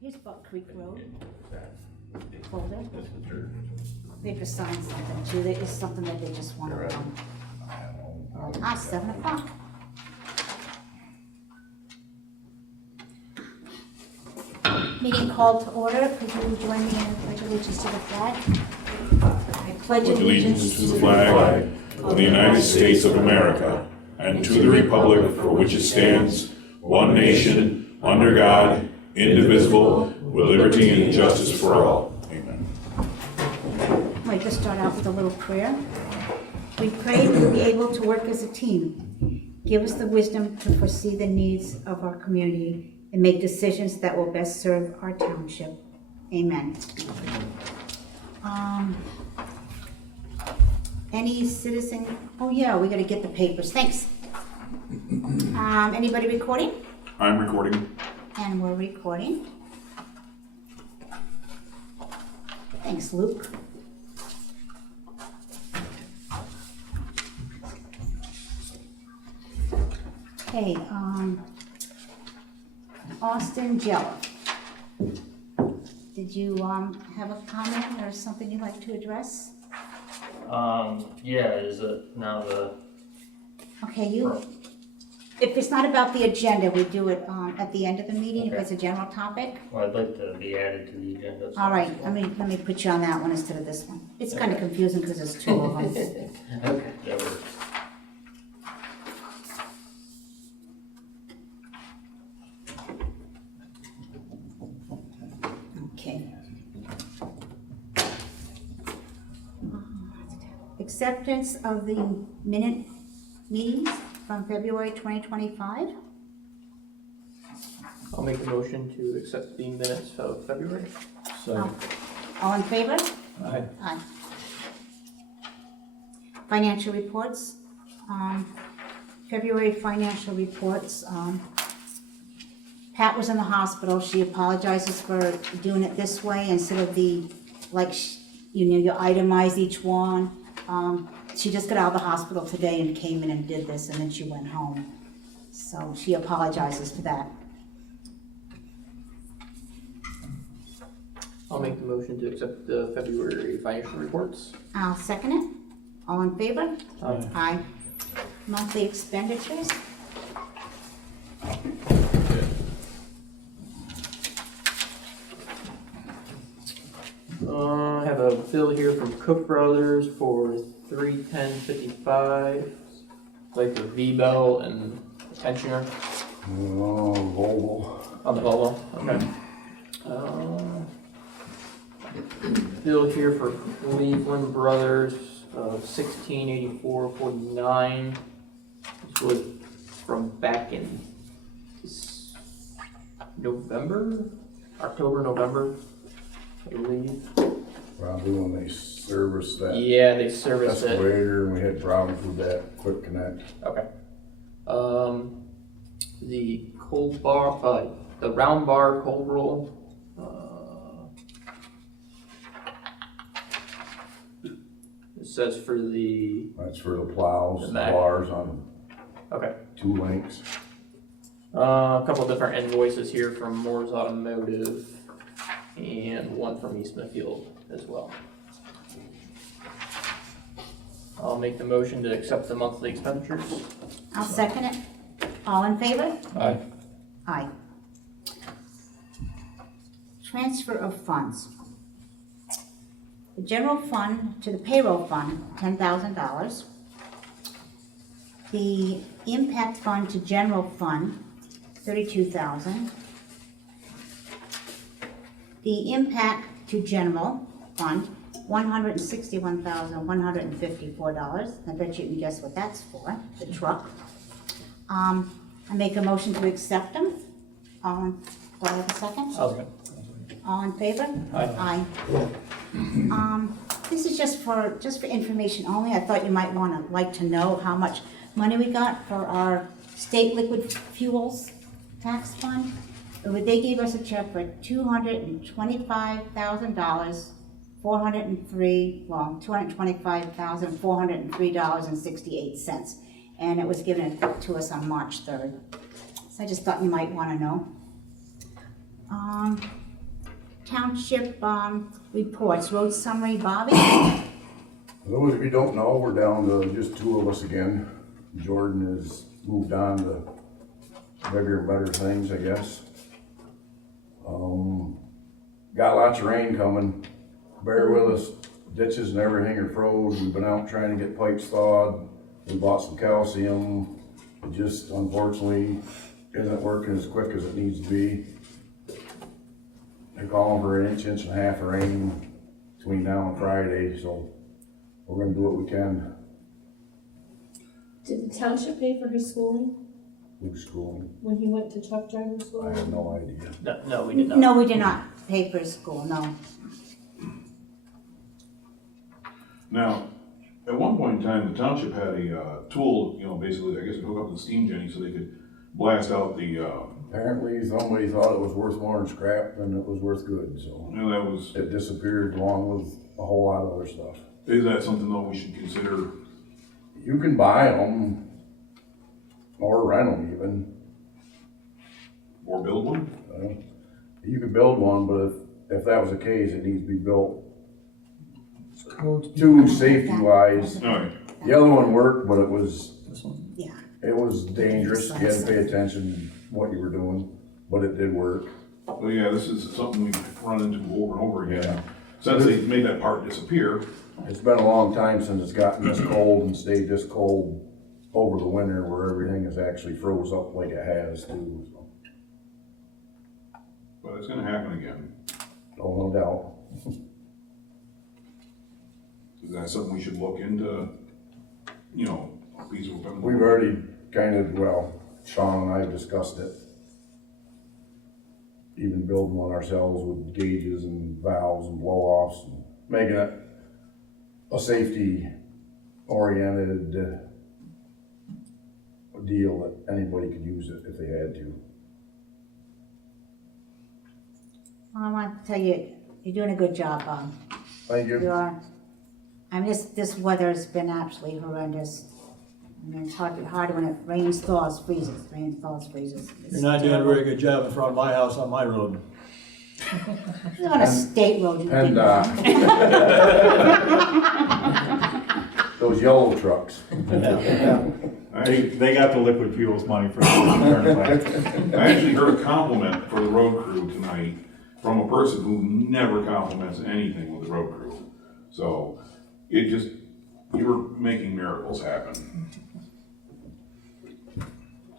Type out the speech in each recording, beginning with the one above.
Here's Buck Creek Road folder. They just signed something too. It's something that they just want to, 7 o'clock. Meeting called to order. Could you join me in pledge allegiance to the flag? I pledge allegiance to the flag of the United States of America and to the republic for which it stands, one nation, under God, indivisible, with liberty and justice for all. Amen. I'd like to start out with a little prayer. We pray we'll be able to work as a team. Give us the wisdom to foresee the needs of our community and make decisions that will best serve our township. Amen. Any citizen? Oh yeah, we gotta get the papers. Thanks. Anybody recording? I'm recording. And we're recording. Thanks, Luke. Okay, Austin Jella. Did you have a comment or something you'd like to address? Yeah, is it now the... Okay, if it's not about the agenda, we do it at the end of the meeting, Okay. if it's a general topic. Well, I'd like to be added to the agenda. All right, let me put you on that one instead of this one. It's kind of confusing because there's two of them. Okay, that works. Okay. Acceptance of the minute meetings from February 2025. I'll make a motion to accept the minutes of February. All in favor? Aye. Aye. Financial reports. February financial reports. Pat was in the hospital. She apologizes for doing it this way instead of you itemize each one. She just got out of the hospital today and came in and did this, and then she went home. So she apologizes for that. I'll make the motion to accept the February financial reports. I'll second it. All in favor? Aye. Aye. Monthly expenditures. I have a bill here from Cook Brothers for $310.55, like the V-bell and the tensioner Volvo. on the Volvo. Okay. Bill here for Cleveland Brothers of $1684.49. This was from back in October, November, I believe. Probably when they serviced that Yeah, they serviced it. escalator and we had problems with that quick connect. Okay. The cold bar, the round bar cold roll. It says for the, That's for the plows, The the back. bars on okay. 2 links. A couple different invoices here from Moore's Automotive and one from East Smithfield as well. I'll make the motion to accept the monthly expenditures. I'll second it. All in favor? Aye. Aye. Transfer of funds. The general fund to the payroll fund, $10,000. The impact fund to general fund, $32,000. The impact to general fund, $161,154. I bet you can guess what that's for, the truck. I make a motion to accept them. Do I have a second? Okay. All in favor? Aye. This is just for information only. I thought you might like to know how much money we got for our state liquid fuels tax fund. They gave us a check for $225,000, $225,403.68. And it was given to us on March 3rd. So I just thought you might want to know. Township, reports, road summary, Bobby? For those of you who don't know, we're down to just two of us again. Jordan has moved on to bigger and better things, I guess. Got lots of rain coming. Bear with us. Ditches and everything are froze. We've been out trying to get pipes thawed. We bought some calcium. It just unfortunately isn't working as quick as it needs to be. They're calling for an inch and a half of rain between now and Friday, so we're gonna do what we can. Did the township pay for his schooling Who's schooling? when he went to truck driver school? I have no idea. No, we did not. No, we did not pay for his school, no. Now, at one point in time, the township had a tool, basically, I guess, to hook up to the steam genny so they could blast out the, Apparently somebody thought it was worth more than scrap than it was worth good, so that was, it disappeared along with a whole lot of other stuff. is that something though we should consider? You can buy them or rent them even. Or build one? You could build one, but if that was the case, it needs to be built too safety wise. Alright, The other one worked, but it was Yeah. dangerous. You had to pay attention to what you were doing, but it did work. well, yeah, this is something we've run into over and over Yeah. again. Since they made that part disappear, It's been a long time since it's gotten this cold and stayed this cold over the winter where everything is actually froze up like it has too. So, but it's gonna happen again. no doubt. Is that something we should look into, a piece of equipment? We've already kind of, Sean and I have discussed it. Even building one ourselves with gauges and valves and blow-offs and making it a safety oriented deal that anybody could use it if they had to. I want to tell you, you're doing a good job, Bob. Thank You you. are. I mean, this weather's been absolutely horrendous. I mean, it's hard when it rains, thaws, freezes, rains, thaws, freezes. You're not doing a very good job in front of my house on my road. You're on a state road, you And, people. those yellow trucks. They got the liquid fuels money for the turnpike. I actually heard a compliment for the road crew tonight from a person who never compliments anything with the road crew. So, you're making miracles happen.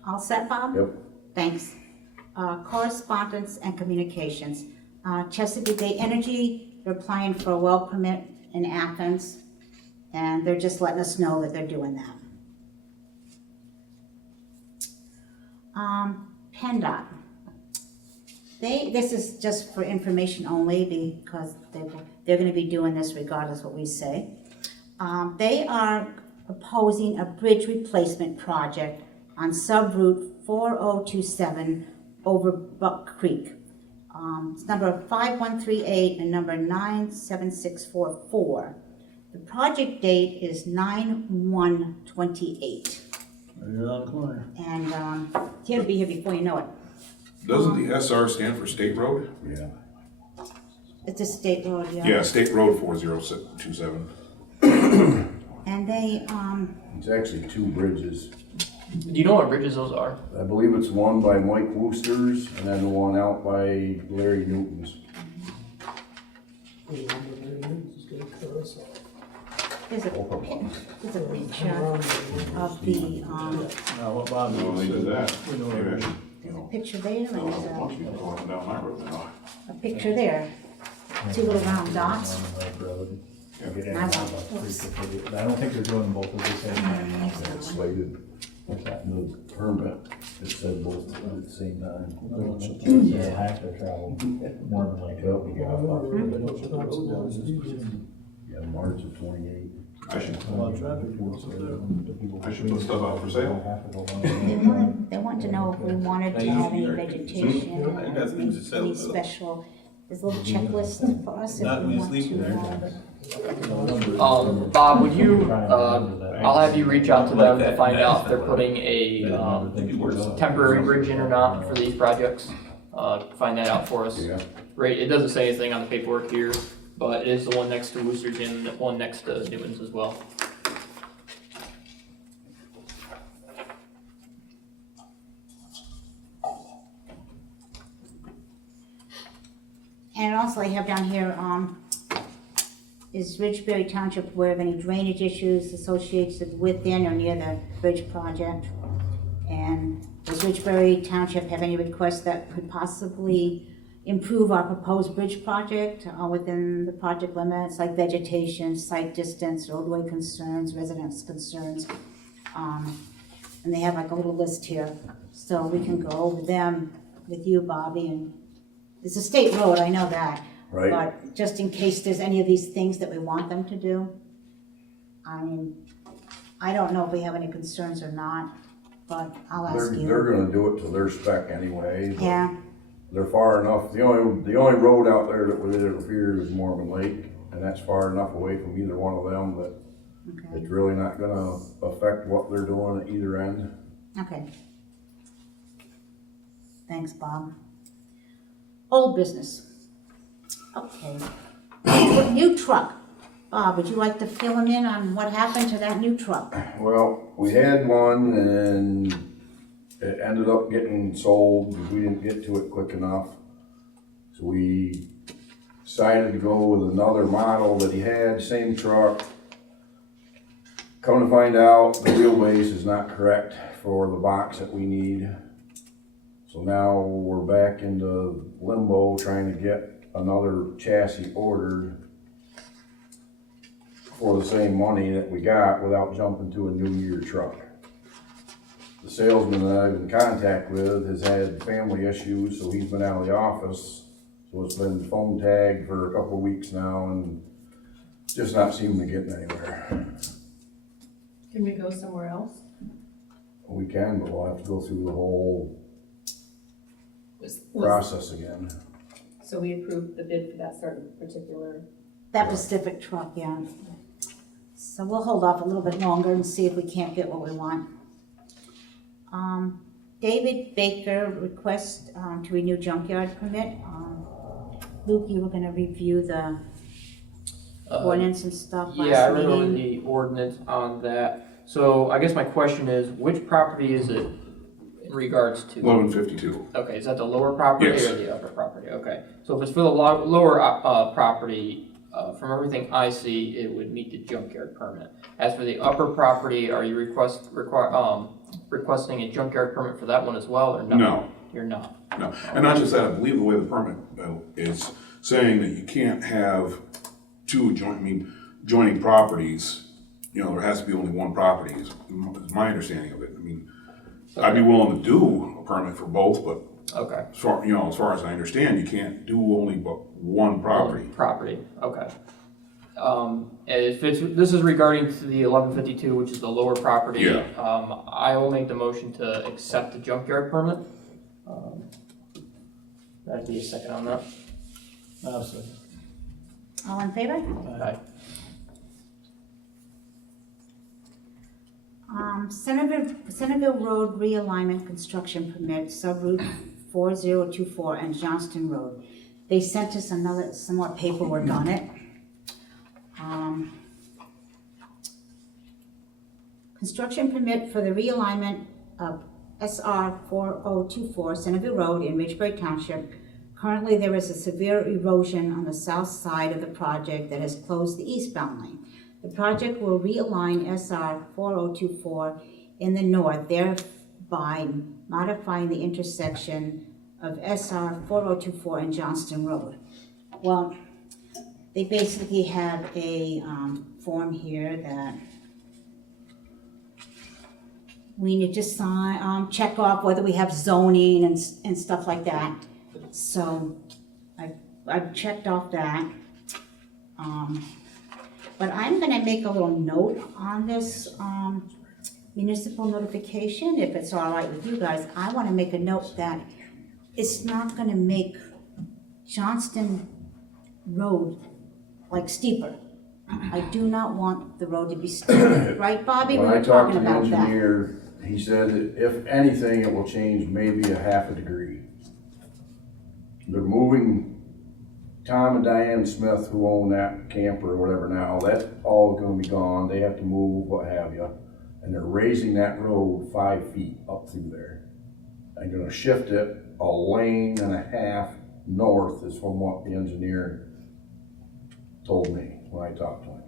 All set, Bob? Yep. Thanks. Correspondence and communications. Chesapeake Bay Energy, they're applying for a well permit in Athens, and they're just letting us know that they're doing that. PennDOT. This is just for information only because they're going to be doing this regardless of what we say. They are proposing a bridge replacement project on subroute 4027 over Buck Creek. It's number 5138 and number 97644. The project date is 9/1/28. You're on the corner. And he'll be here before you know it. Doesn't the SR stand for State Road? Yeah. It's a state road, yeah. Yeah, State Road 4027. And they, It's actually two bridges. Do you know what bridges those are? I believe it's one by Mike Wooster's and then the one out by Larry Newton's. there's a picture of the, Now, what Bob Well, they did that. We know Maybe I that. should, there's a picture there, and a bunch of there's people going down my road now. a picture there. Two little round dots. Yeah. And I want those. I don't think they're doing them both at the same time. It's slated. What's that? The permit, it said both at the same time. Yeah, half their travel, more than like, oh, we got off. Yeah, March of 28. I should, A lot of traffic. I should put stuff out for sale. They want to know if we wanted to have any vegetation, or any special, there's a little checklist for us if we want to. Bob, would you, I'll have you reach out to them to find out if they're putting a temporary bridge in or not for these projects. find that out for us. Yeah. Right, it doesn't say anything on the paperwork here, but it is the one next to Wooster's and the one next to Newman's as well. And also I have down here, is Ridgebury Township aware of any drainage issues associated within or near the bridge project? And does Ridgebury Township have any requests that could possibly improve our proposed bridge project within the project limits, like vegetation, site distance, roadway concerns, residents' concerns? And they have like a little list here, so we can go over them with you, Bobby, and it's a state road, I know that. Right. But just in case there's any of these things that we want them to do. I mean, I don't know if we have any concerns or not, but I'll ask you. They're gonna do it to their spec anyway. But Yeah, they're far enough, the only road out there that would interfere is Mormon Lake, and that's far enough away from either one of them that okay, it's really not gonna affect what they're doing at either end. okay. Thanks, Bob. Old business. Okay. New truck. Bob, would you like to fill him in on what happened to that new truck? Well, we had one and it ended up getting sold, because we didn't get to it quick enough. So we decided to go with another model that he had, same truck. Come to find out, the wheelbase is not correct for the box that we need. So now we're back into limbo trying to get another chassis ordered for the same money that we got without jumping to a new year truck. The salesman that I've been in contact with has had family issues, so he's been out of the office. So it's been phone tagged for a couple of weeks now and just not seeming to get anywhere. Can we go somewhere else? We can, but we'll have to go through the whole process again. So we approved the bid for that certain particular. That specific truck, yeah. So we'll hold off a little bit longer and see if we can't get what we want. David Baker requests to renew junkyard permit. Luke, you were gonna review the ordinance and stuff last meeting? Yeah, I read over the ordinance on that. So I guess my question is, which property is it in regards to? 1152. Okay, is that the lower property Yes. or the upper property? Okay, so if it's for the lower property, from everything I see, it would meet the junkyard permit. As for the upper property, are you requesting a junkyard permit for that one as well, or no? No. You're not? No, and not just that, I believe the way the permit is saying that you can't have two joining properties. You know, there has to be only one property, is my understanding of it. I mean, I'd be willing to do a permit for both, but Okay. as far as I understand, you can't do only but one property. Property, okay. This is regarding to the 1152, which is the lower property. Yeah. I will make the motion to accept the junkyard permit. That'd be a second on that. I'll say. All in favor? Aye. Centerville Road realignment construction permit, subroute 4024 and Johnston Road. They sent us some more paperwork on it. Construction permit for the realignment of SR 4024 Centerville Road in Ridgebury Township. Currently, there is a severe erosion on the south side of the project that has closed the eastbound lane. The project will realign SR 4024 in the north, thereby modifying the intersection of SR 4024 and Johnston Road. Well, they basically have a form here that we need to sign, check off whether we have zoning and stuff like that. So I've checked off that. But I'm gonna make a little note on this municipal notification, if it's all right with you guys. I wanna make a note that it's not gonna make Johnston Road like steeper. I do not want the road to be steep, right, Bobby? We When I were talked talking to the about that. engineer, he said that if anything, it will change maybe a half a degree. they're moving Tom and Diane Smith, who own that camper or whatever now, that's all gonna be gone, they have to move, what have you. And they're raising that road 5 feet up through there. They're gonna shift it a lane and a half north is from what the engineer told me when I talked to him.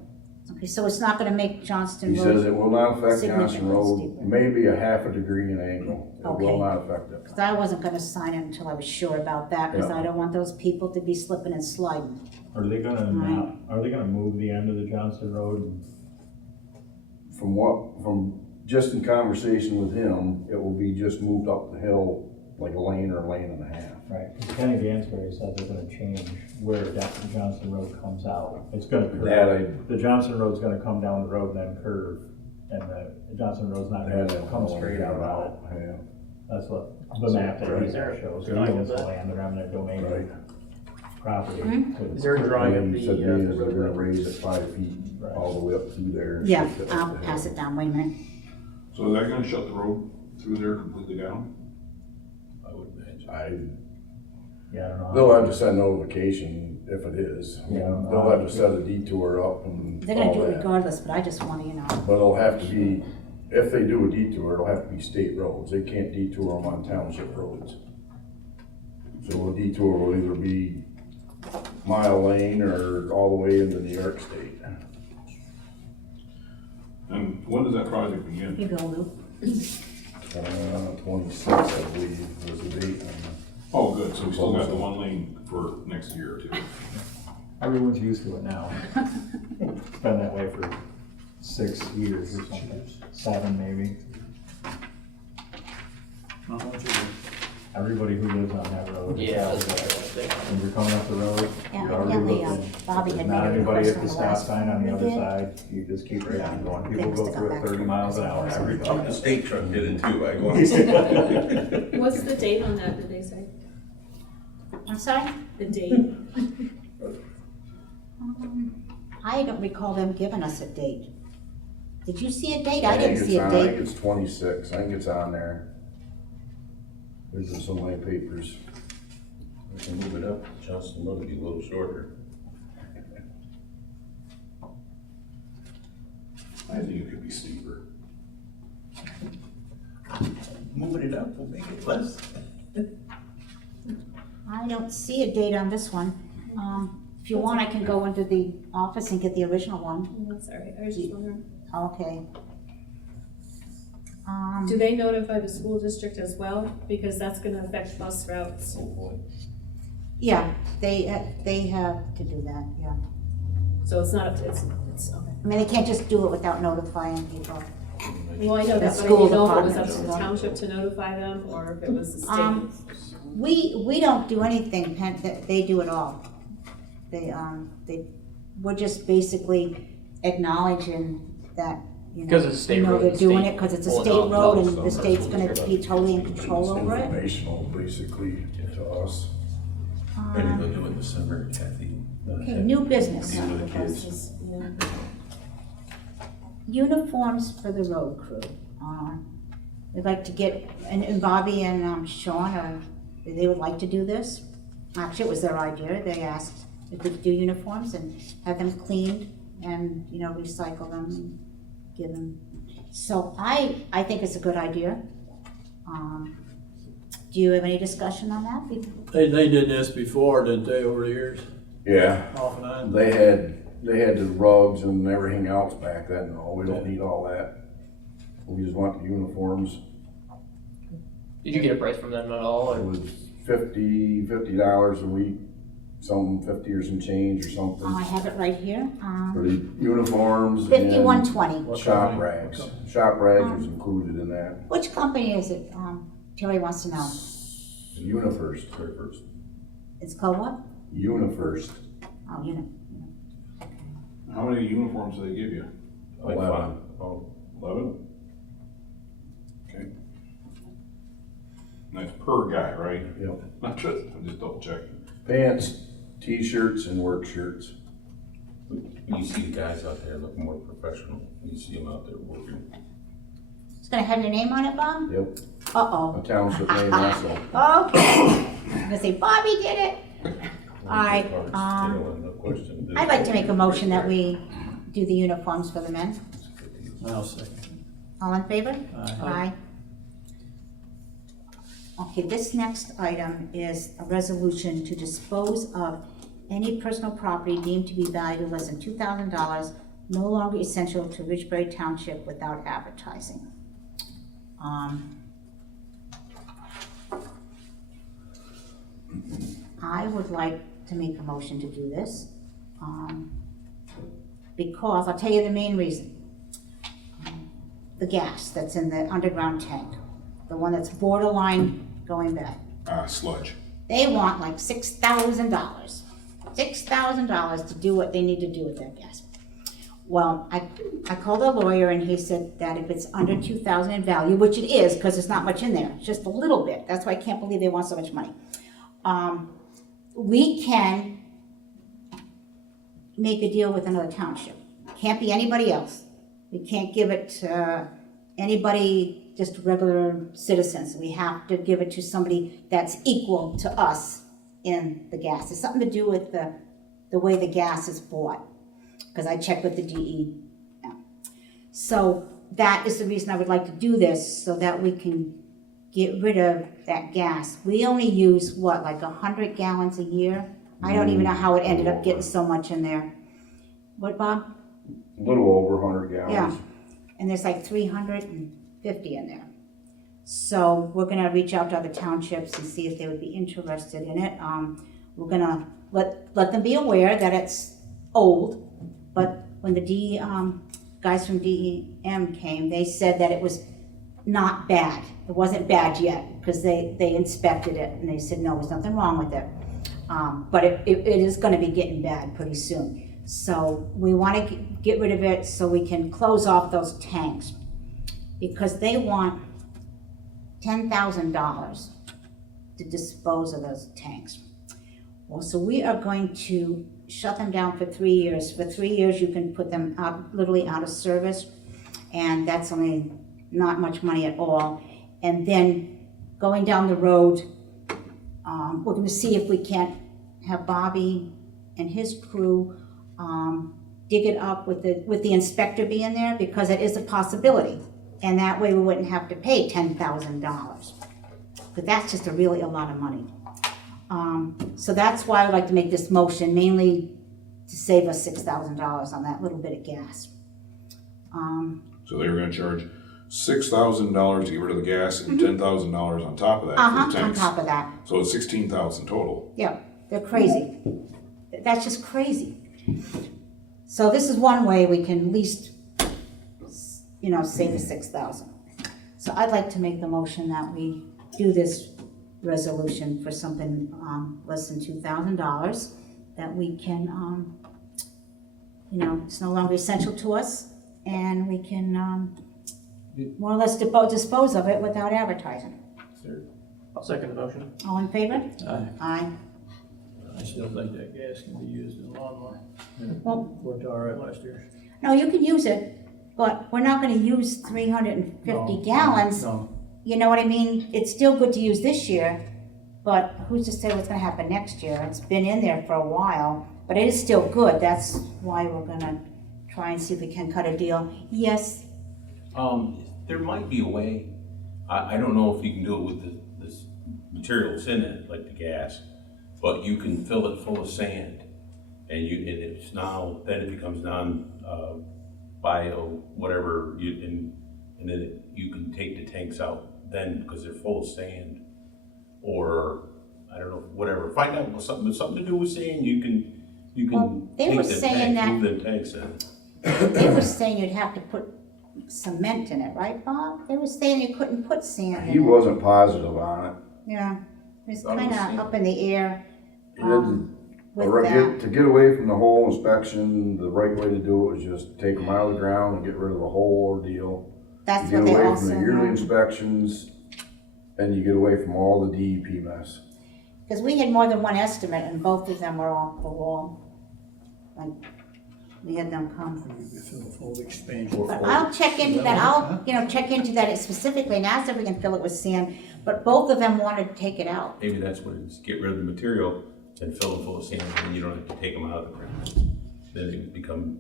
Okay, so it's not gonna make Johnston He Road. says it will not affect Johnson significantly Road, steeper. maybe a half a degree in angle. It Okay. will not affect it. Cause I wasn't gonna sign it until I was sure about that, cause Yeah. I don't want those people to be slipping and sliding. Are they gonna not, are they gonna move the end of the Johnston Road? From just in conversation with him, it will be just moved up the hill like a lane or a lane and a half. Right, because Kenny Gansberry said they're gonna change where that Johnston Road comes out. It's gonna That curve, the Johnston Road's gonna come down the road and then curve, and the Johnson Road's not That gonna come straight out of it. Yeah, That's what the map that he's there shows, he owns the land, they're on their domain right. property. Is there a drawing of And the, he said to me is they're gonna road? raise it 5 feet Right. all the way up through there. and Yeah, shift it up I'll the pass hill. it down, wait a minute. So is that gonna shut the road through there completely down? I would imagine. Yeah, I don't know. They'll have to send notification if it is. Yeah. They'll have to set a detour up and They're gonna all do it that. regardless, but I just wanna, But it'll have to be, if they do a detour, it'll have to be state roads. They can't detour them on township roads. So a detour will either be mile lane or all the way into New York State. And when does that project begin? you go, Lou. 26, I believe, was the date on Oh, good, so we still got the 1 lane for next year or 2. Everyone's used to it now. It's been that way for 6 years or something, 7 maybe. Not much of it. Everybody who lives on that road. is Yeah, always that's there. what I was thinking. When you're coming up the road, Yeah, you're already evidently, looking. Bobby If had there's not made a anybody request at the on the stop last sign on one the we other did. side, you just keep right on going. People They must go have through come it back 30 miles an hour every The time. state truck did it too, I go on. What's the date on that, did they say? I'm sorry? The date? I don't recall them giving us a date. Did you see a date? I think didn't see a it's on- I date. think it's 26, I think it's on there. There's in so many papers. We can move it up, Johnson Road will be a little shorter. I think it could be steeper. Moving it up will make it less. I don't see a date on this one. If you want, I can go into the office and get the original one. That's all right, I was just wondering. Okay. Do they notify the school district as well? Because that's gonna affect bus routes. Oh boy. Yeah, they have to do that, yeah. So it's not, it's, okay. I mean, they can't just do it without notifying people. Well, I know that, but I school didn't know if it was up to the department. township to notify them, or if it was the state. We don't do anything, they do it all. We're just basically acknowledging that, you know. 'Cause it's a state road, They're the doing state it because it's a will state adopt road those, and the so state's that's gonna what be totally in control It's over it. informational, basically, to us. Maybe they'll do it this summer, Kathy. Okay, new business. These are the kids. Yeah. Uniforms for the road crew. We'd like to get, and Bobby and Sean, they would like to do this. Actually, it was their idea. They asked if we could do uniforms and have them cleaned and, you know, recycle them and give them. So I think it's a good idea. Do you have any discussion on that? They did this before, didn't they, over the years, Yeah, off and on? they had the rugs and everything else back then, no, we don't need all that. We just want the uniforms. Did you get a price from them at all, It or? was $50 a week, some 50 or some change or I something, have it right here. for the uniforms $51.20. and shop rags. Shop rags was included in that. Which company is it? Terry wants to know. UniFirst. It's called what? UniFirst. Oh, you know. How many uniforms do they give you? 11. Oh, 11? Okay. That's per guy, right? Yep. Not just, I'm just double checking. Pants, t-shirts, and work shirts. when you see the guys out there look more professional, when you see them out there working. It's gonna have your name on it, Bob? Yep, Uh-oh. a township name also. Okay. I'm gonna say Bobby did it. Alright, No question. I'd like to make a motion that we do the uniforms for the men. I'll second. All in favor? Aye. Aye. Okay, this next item is a resolution to dispose of any personal property deemed to be valued less than $2,000, no longer essential to Ridgebury Township without advertising. I would like to make a motion to do this, because, I'll tell you the main reason. The gas that's in the underground tank, the one that's borderline going bad. Sludge. They want like $6,000. $6,000 to do what they need to do with that gas. Well, I called a lawyer and he said that if it's under $2,000 in value, which it is, because there's not much in there, it's just a little bit. That's why I can't believe they want so much money. We can make a deal with another township. Can't be anybody else. We can't give it to anybody, just regular citizens. We have to give it to somebody that's equal to us in the gas. It's something to do with the way the gas is bought, because I checked with the DE. So that is the reason I would like to do this, so that we can get rid of that gas. We only use, what, like 100 gallons a year? I don't even know how it ended up getting so much in there. What, Bob? A little over 100 gallons. Yeah, and there's like 350 in there. So we're gonna reach out to other townships and see if they would be interested in it. We're gonna let them be aware that it's old, but when the guys from DEM came, they said that it was not bad. It wasn't bad yet, because they inspected it and they said, no, there's nothing wrong with it. But it is gonna be getting bad pretty soon. So we want to get rid of it so we can close off those tanks, because they want $10,000 to dispose of those tanks. Well, so we are going to shut them down for 3 years. For 3 years, you can put them out, literally out of service, and that's only not much money at all. And then going down the road, we're going to see if we can't have Bobby and his crew dig it up with the inspector being there, because it is a possibility. And that way we wouldn't have to pay $10,000. But that's just really a lot of money. So that's why I'd like to make this motion, mainly to save us $6,000 on that little bit of gas. So they were gonna charge $6,000 to get rid of the gas and $10,000 on top of that for the On tanks. top of that. So it's 16,000 total. Yeah, they're crazy. That's just crazy. So this is one way we can at least, save the $6,000. So I'd like to make the motion that we do this resolution for something less than $2,000, that we can, it's no longer essential to us, and we can more or less dispose of it without advertising. I'll second the motion. All in favor? Aye. Aye. I still think that gas can be used in lawnmower. Well, Worked all right last year. no, you can use it, but we're not gonna use 350 gallons. No, You know what I mean? It's still good to use this year, but who's to say what's gonna happen next year? It's been in there for a while, but it is still good. That's why we're gonna try and see if we can cut a deal. Yes, There might be a way, I don't know if you can do it with this material that's in it, like the gas, but you can fill it full of sand, and it's now, then it becomes bio, whatever, and then you can take the tanks out then, because they're full of sand, or, I don't know, whatever, find out something to do with sand, you can Well, they were take the saying tanks, that- move them tanks in. they were saying you'd have to put cement in it, right, Bob? They were saying you couldn't put sand He in it. wasn't positive on it. Yeah, it's Thought it was kinda sand. up in the air, He didn't- with Or that. to get away from the whole inspection, the right way to do it was just take them out of the ground and get rid of the whole ordeal. That's You what get they away also from the yearly know. inspections, and you get away from all the DEP mess. Because we had more than one estimate, and both of them were off the wall. Like, We had them come. Fill the full expansion. But I'll check into that, I'll, check into that specifically and ask if we can fill it with sand, but both of them wanted to take it out. Maybe that's what it is, get rid of the material and fill them full of sand, and you don't have to take them out of the ground. Then they become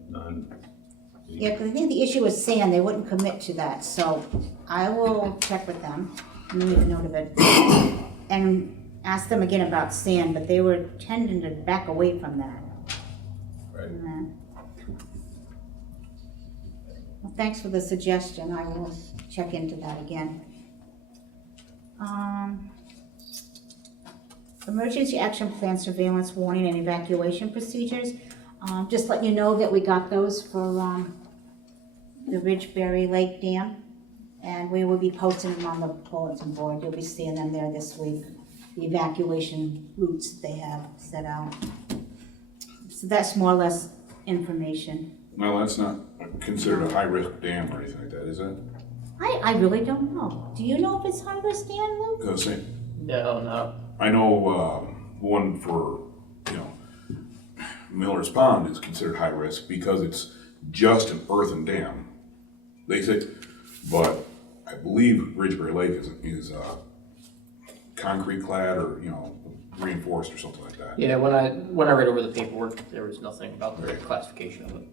Yeah, because I think the issue was sand, they wouldn't commit to that, so I will check with them, and make a note of it. And ask them again about sand, but they were tending to back away from that. Right. Well, thanks for the suggestion, I will check into that again. Emergency action plan, surveillance, warning, and evacuation procedures. Just let you know that we got those for, the Ridgebury Lake Dam. And we will be posting them on the bulletin board, you'll be seeing them there this week. The evacuation routes they have set out. So that's more or less information. No, that's not considered a high-risk dam or anything like that, is it? I really don't know. Do you know if it's high risk, Dan, Luke? Because No. I know one for, Miller's Pond is considered high risk because it's just an earthen dam. They say, but I believe Ridgebury Lake is concrete clad or, reinforced or something like that. Yeah, when I read over the paperwork, there was nothing about the classification of it.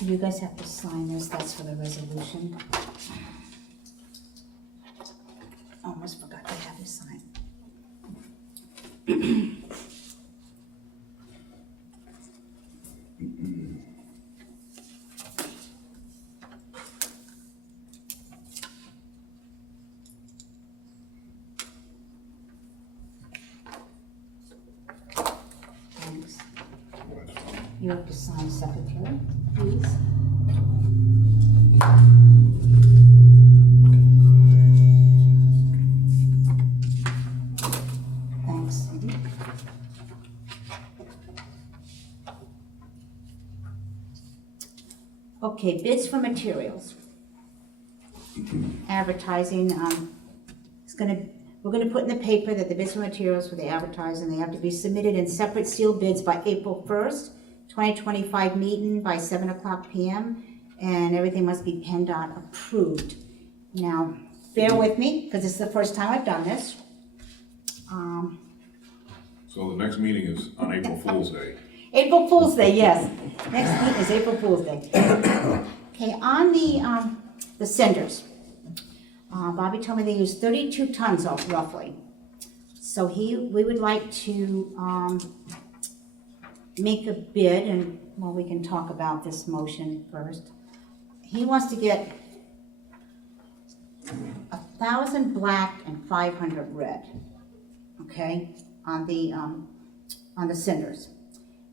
You guys have to sign this, that's for the resolution. Almost forgot to have you sign. Thanks. You have to sign, secretary, please. Thanks. Okay, bids for materials. Advertising, we're gonna put in the paper that the bids for materials for the advertising, they have to be submitted in separate sealed bids by April 1st, 2025 meeting by 7:00 PM, and everything must be PennDOT approved. Now, bear with me, because this is the first time I've done this. So the next meeting is on April Fool's Day. April Fool's Day, yes. Next week is April Fool's Day. Okay, on the cinders, Bobby told me they use 32 tons of roughly. So we would like to make a bid, and well, we can talk about this motion first. He wants to get 1,000 black and 500 red, okay, on the cinders.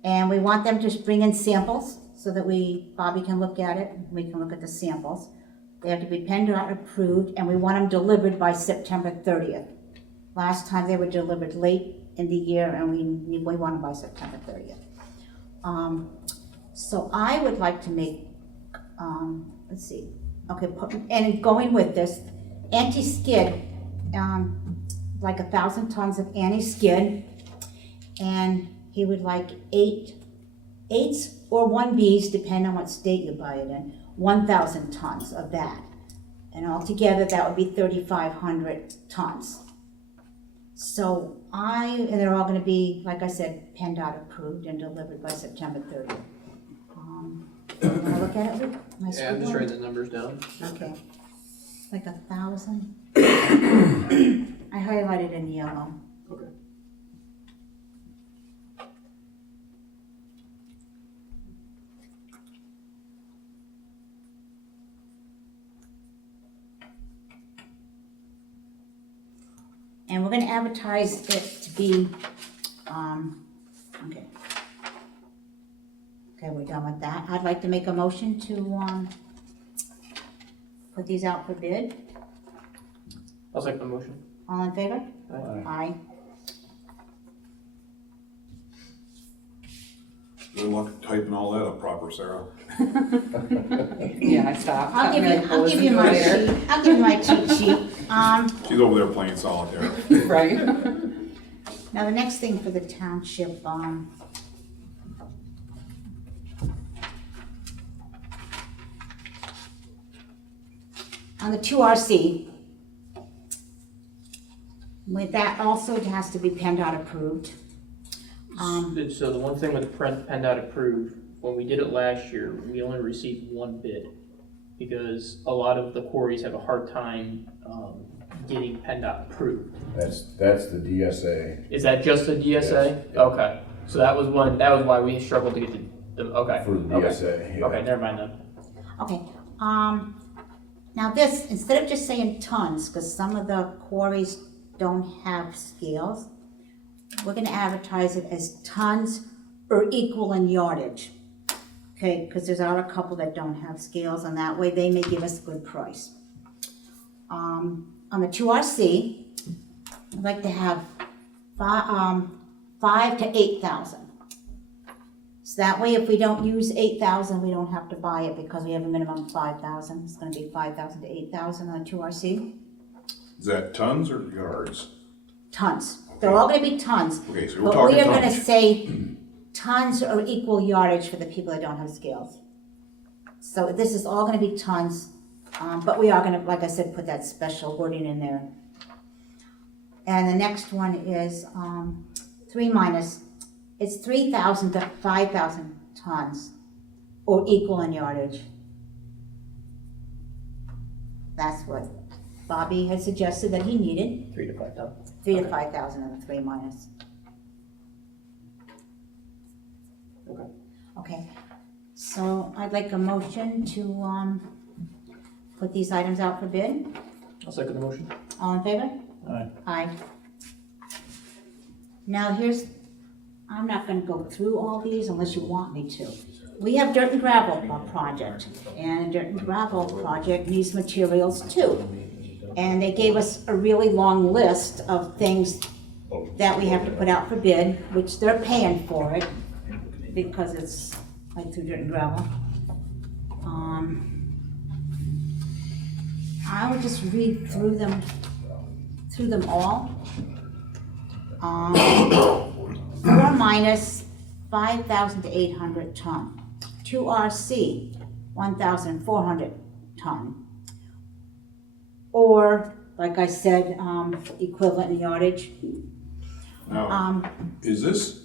And we want them to bring in samples so that Bobby can look at it, we can look at the samples. They have to be PennDOT approved, and we want them delivered by September 30th. Last time they were delivered late in the year, and we want them by September 30th. So I would like to make, let's see, okay, and going with this, anti-skid, like 1,000 tons of anti-skid, and he would like 8s or 1Bs, depending on what state you buy it in, 1,000 tons of that. And altogether, that would be 3,500 tons. So and they're all gonna be, like I said, PennDOT approved and delivered by September 30th. You wanna look at it, Luke? My Yeah, I'm just scribble? writing the numbers down. Okay. Like 1,000. I highlighted in yellow. Okay. And we're gonna advertise it to be, okay. Okay, we're done with that. I'd like to make a motion to, put these out for bid. I'll second the motion. All in favor? Aye. Aye. Good luck typing all that up proper, Sarah. Yeah, I stopped. I'll give you my sheet, I'll give you my cheat sheet. She's over there playing solitaire. Right. Now, the next thing for the township, on the 2RC, with that also it has to be PennDOT approved. So the one thing with the PennDOT approved, when we did it last year, we only received one bid because a lot of the quarries have a hard time getting PennDOT approved. That's the DSA Is that just the DSA? Yes. Okay, so that was why we struggled to get the okay. for the Okay. DSA. yeah. Okay, never mind then. Okay, now this, instead of just saying tons, because some of the quarries don't have scales, we're gonna advertise it as tons or equal in yardage. Okay, because there's a couple that don't have scales, and that way they may give us a good price. On the 2RC, I'd like to have 5 to 8,000. So that way, if we don't use 8,000, we don't have to buy it because we have a minimum of 5,000. It's gonna be 5,000 to 8,000 on the 2RC. Is that tons or yards? Tons. They're all gonna be tons. Okay, so we're But talking we are gonna tons. say tons or equal yardage for the people that don't have scales. So this is all gonna be tons, but we are gonna, like I said, put that special wording in there. And the next one is 3 minus, it's 3,000 to 5,000 tons or equal in yardage. That's what Bobby had suggested that he needed, 3 to 5 ton. 3 to 5,000 and a 3 minus. Okay. Okay, so I'd like a motion to put these items out for bid. I'll second the motion. All in favor? Aye. Aye. Now here's, I'm not gonna go through all these unless you want me to. We have dirt and gravel project, and dirt and gravel project needs materials too. And they gave us a really long list of things that we have to put out for bid, which they're paying for it because it's like through dirt and gravel. I would just read through them all. 4 minus 5,000 to 800 ton. 2RC 1,400 ton. Or, like I said, equivalent in yardage. Now, is this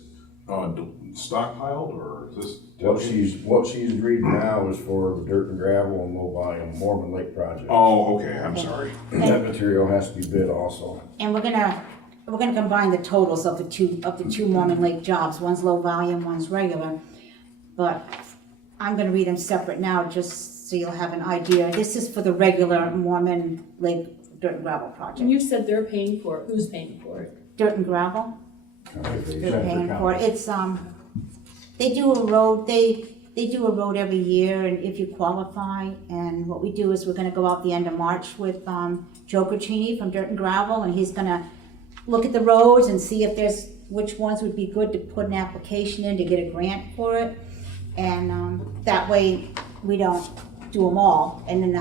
stockpiled or is this? What she's reading now is for the dirt and gravel and low volume Mormon Lake project. Oh, okay, I'm sorry. That material has to be bid also. And we're gonna combine the totals of the two Mormon Lake jobs. One's low volume, one's regular. But I'm gonna read them separate now, just so you'll have an idea. This is for the regular Mormon Lake dirt and gravel And project. you said they're paying for it, who's paying for it? Dirt and gravel, Okay, they're paying for it. It's, they do a road, they do a road every year, and if you qualify, and what we do is we're gonna go out the end of March with, Joe Cucini from Dirt and Gravel, and he's gonna look at the roads and see if there's, which ones would be good to put an application in to get a grant for it. And, that way, we don't do them all, and then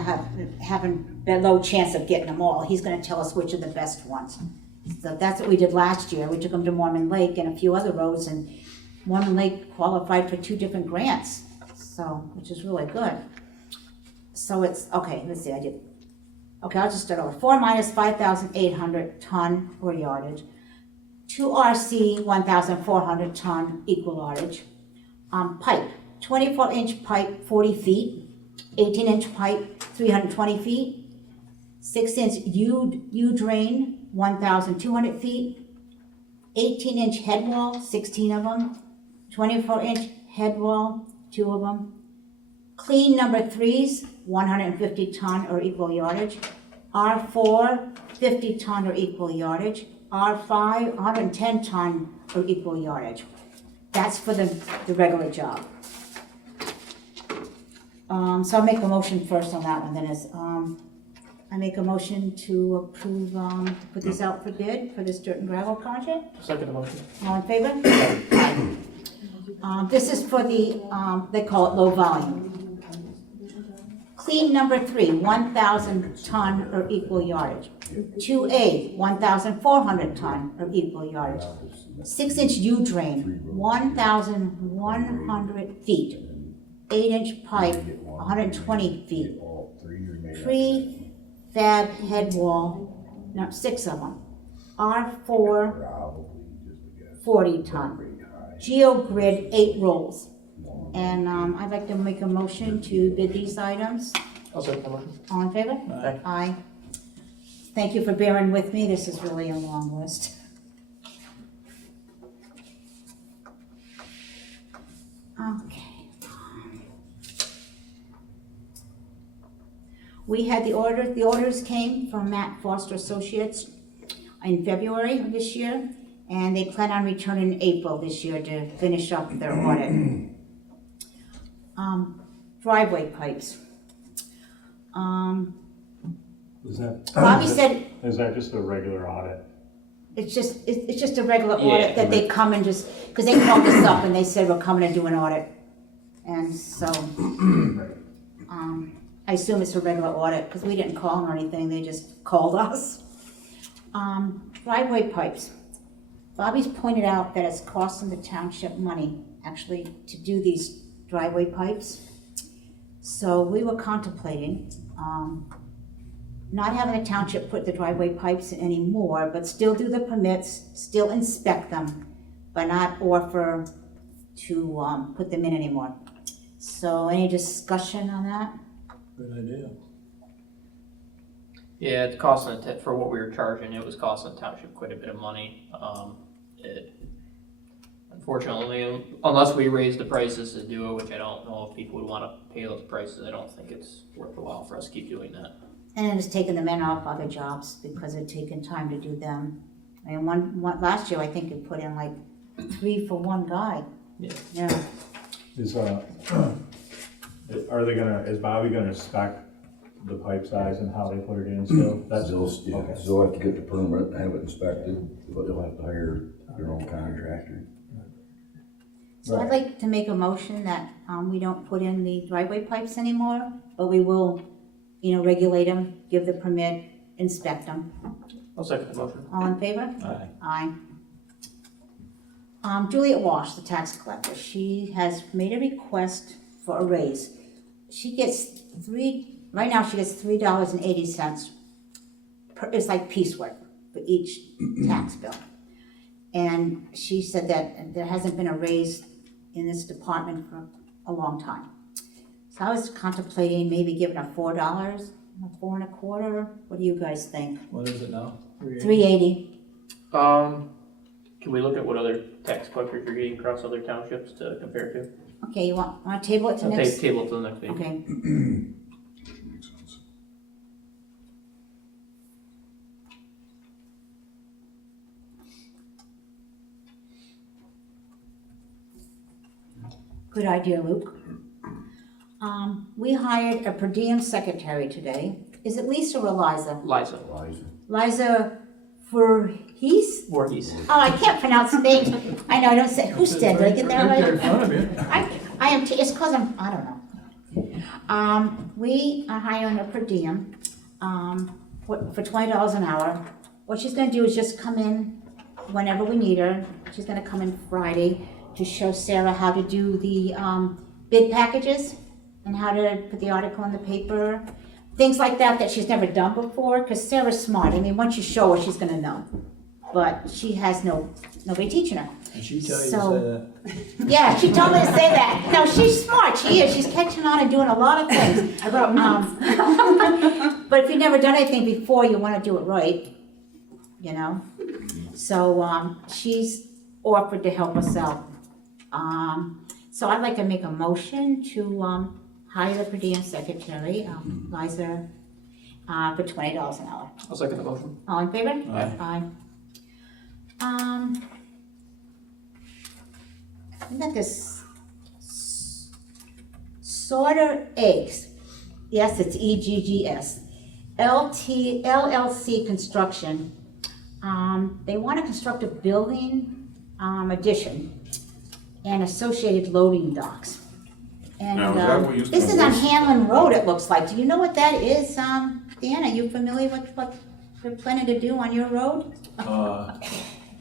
having a low chance of getting them all. He's gonna tell us which are the best ones. So that's what we did last year. We took them to Mormon Lake and a few other roads, and Mormon Lake qualified for 2 different grants, so, which is really good. So it's, okay, let's see, okay, I'll just start over. 4 minus 5,800 ton or yardage. 2RC 1,400 ton equal yardage. Pipe, 24-inch pipe, 40 feet. 18-inch pipe, 320 feet. 6-inch U drain, 1,200 feet. 18-inch head wall, 16 of them. 24-inch head wall, 2 of them. Clean number 3s, 150 ton or equal yardage. R4, 50 ton or equal yardage. R5, 110 ton or equal yardage. That's for the regular job. So I'll make a motion first on that one, then is, I make a motion to approve, put this out for bid for this dirt and gravel project. Second the motion. All in favor? Aye. This is for the, they call it low volume. Clean number 3, 1,000 ton or equal yardage. 2A, 1,400 ton or equal yardage. 6-inch U drain, 1,100 feet. 8-inch pipe, 120 feet. Prefab head wall, no, 6 of them. R4, 40 ton. GeoGrid, 8 rolls. And I'd like to make a motion to bid these items. I'll second the motion. All in favor? Aye. Aye. Thank you for bearing with me, this is really a long list. Okay. We had the orders came from Matt Foster Associates in February of this year, and they plan on returning in April this year to finish up their audit. Driveway pipes. Is that, Bobby said is that just a regular audit? it's just a regular Yeah. audit that they come and just, because they called us up and they said we're coming to do an audit. And so, I assume it's a regular audit, because we didn't call them or anything, they just called us. Driveway pipes. Bobby's pointed out that it's costing the township money, actually, to do these driveway pipes. So we were contemplating, not having the township put the driveway pipes in anymore, but still do the permits, still inspect them, but not offer to, put them in anymore. So any discussion on that? Good idea. Yeah, it's costing, for what we were charging, it was costing the township quite a bit of money. Unfortunately, unless we raise the prices to do it, which I don't know if people would want to pay those prices, I don't think it's worth the while for us to keep doing that. And it's taking the men off other jobs because it's taking time to do them. I mean, one last year, I think it put in like 3 for one guy. Yeah. Yeah. Is, are they gonna, is Bobby gonna inspect the pipe size and how they put it in still? That's They'll, yeah, okay. they'll have to get the permit and have it inspected, but they'll have to hire their own contractor. So I'd like to make a motion that we don't put in the driveway pipes anymore, but we will, regulate them, give the permit, inspect them. I'll second the motion. All in favor? Aye. Aye. Juliet Walsh, the tax collector, she has made a request for a raise. She gets right now she gets $3.80 it's like piecework for each tax bill. And she said that there hasn't been a raise in this department for a long time. So I was contemplating maybe giving her $4, $4.25. What do you guys think? What is it now? $3.80. Can we look at what other tax collectors you're getting across other townships to compare to? Okay, you want to table it to I'll next? table it to the next meeting. Okay. Makes sense. Good idea, Luke. We hired a per diem secretary today. Is it Lisa or Liza? Liza. Liza Voorhees? Voorhees. Oh, I can't pronounce names. I know, I don't say, who said, did I get that Right there in right? front of you. I am, it's cause I don't know. We are hiring a per diem, for $20 an hour. What she's gonna do is just come in whenever we need her. She's gonna come in Friday to show Sarah how to do the, bid packages and how to put the article in the paper. Things like that she's never done before, because Sarah's smart. I mean, once you show her, she's gonna know. But she has nobody teaching her. And she tell you to So- say that. Yeah, she told me to say that. No, she's smart, she is. She's catching on and doing a lot of things. I brought notes. But if you've never done anything before, you wanna do it right, So, she's offered to help us out. So I'd like to make a motion to, hire the per diem secretary, Liza, for $20 an hour. I'll second the motion. All in favor? Aye. Aye. We got this sorter eggs. Yes, it's EGGS. LLC Construction. They want to construct a building addition. and associated loading docks. And, Now, is that what used to this be is on Wolf's- Hanlon Road, it looks like. Do you know what that is? Dan, are you familiar with what they're planning to do on your road?